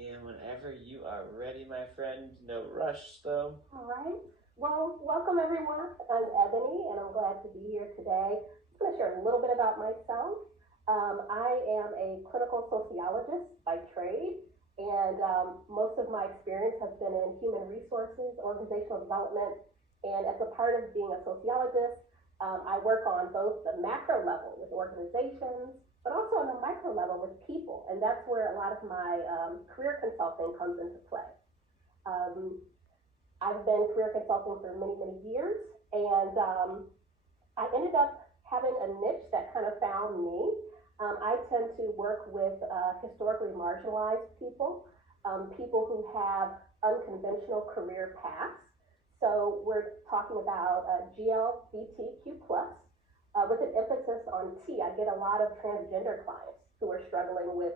And whenever you are ready, my friend, no rush though. All right. Well, welcome everyone. I'm Ebony, and I'm glad to be here today. I'm going to share a little bit about myself. I am a clinical sociologist by trade, and most of my experience has been in human resources, organizational development, and as a part of being a sociologist, I work on both the macro level with organizations, but also on the micro level with people, and that's where a lot of my career consulting comes into play. Um, I've been career consulting for many, many years, and I ended up having a niche that kind of found me. I tend to work with historically marginalized people, people who have unconventional career paths. So we're talking about GLBTQ plus, with an emphasis on T. I get a lot of transgender clients who are struggling with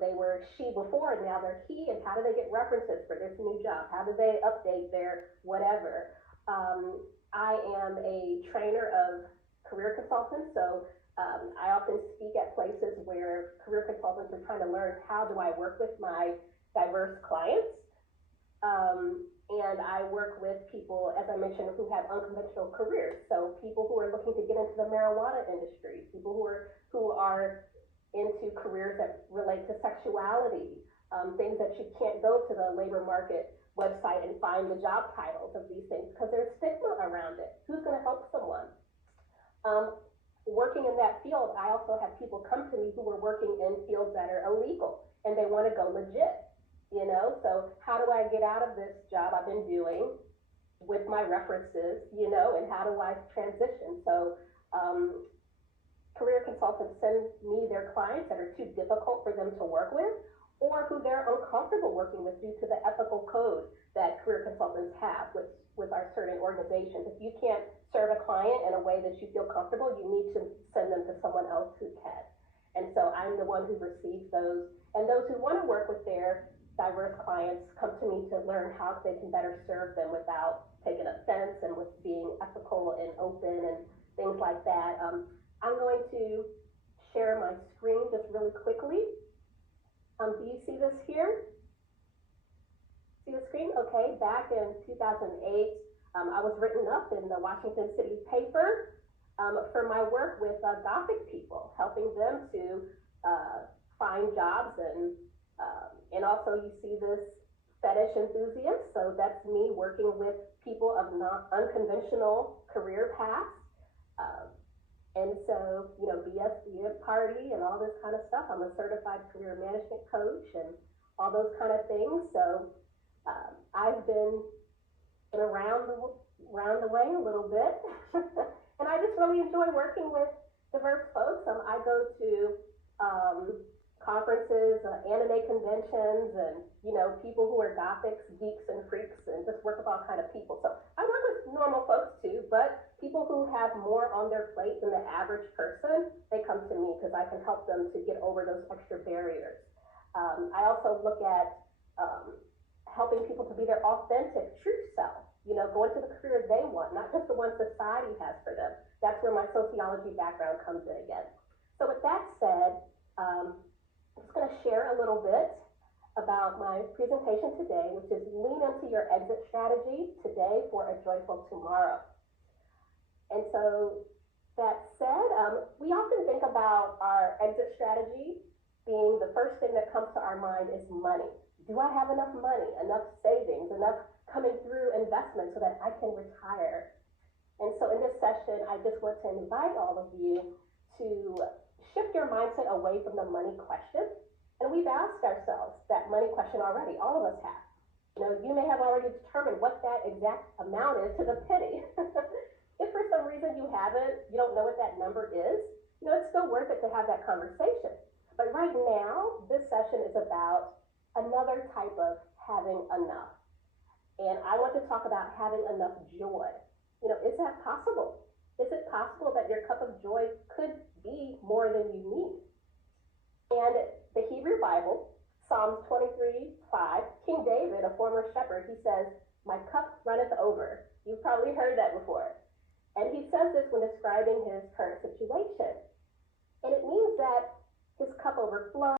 they were she before and now they're he, and how do they get references for this new job? How do they update their whatever? I am a trainer of career consultants, so I often speak at places where career consultants are trying to learn how do I work with my diverse clients. And I work with people, as I mentioned, who have unconventional careers. So people who are looking to get into the marijuana industry, people who are into careers that relate to sexuality, things that you can't go to the labor market website and find the job titles of these things because there's stigma around it. Who's going to help someone? Working in that field, I also have people come to me who are working in fields that are illegal and they want to go legit. So how do I get out of this job I've been doing with my references, and how do I transition? So career consultants send me their clients that are too difficult for them to work with, or who they're uncomfortable working with due to the ethical code that career consultants have with our certain organizations. If you can't serve a client in a way that you feel comfortable, you need to send them to someone else who can. And so I'm the one who receives those, and those who want to work with their diverse clients come to me to learn how they can better serve them without taking offense and with being ethical and open and things like that. I'm going to share my screen just really quickly. Do you see this here? See the screen? Okay, back in 2008, I was written up in the Washington City paper for my work with Gothic people, helping them to find jobs, and also you see this fetish enthusiast. So that's me working with people of unconventional career paths. And so, be a party and all this kind of stuff. I'm a certified career management coach and all those kind of things. So I've been around the way a little bit. And I just really enjoy working with diverse folks. I go to conferences, anime conventions, and people who are gothics, geeks, and freaks, and just work with all kind of people. So I work with normal folks too, but people who have more on their plate than the average person, they come to me because I can help them to get over those extra barriers. I also look at helping people to be their authentic, true self. Go into the career they want, not just the one society has for them. That's where my sociology background comes in again. So with that said, I'm just going to share a little bit about my presentation today, which is Lean Into Your Exit Strategy Today for a Joyful Tomorrow. And so that said, we often think about our exit strategy being the first thing that comes to our mind is money. Do I have enough money, enough savings, enough coming through investment so that I can retire? And so in this session, I just want to invite all of you to shift your mindset away from the money question. And we've asked ourselves that money question already, all of us have. You may have already determined what that exact amount is to the penny. If for some reason you don't know what that number is, it's still worth it to have that conversation. But right now, this session is about another type of having enough. And I want to talk about having enough joy. Is that possible? Is it possible that your cup of joy could be more than you need? And the Hebrew Bible, Psalms 23:5, King David, a former shepherd, he says, "My cup runneth over." You've probably heard that before. And he says this when describing his current situation. And it means that his cup overflows.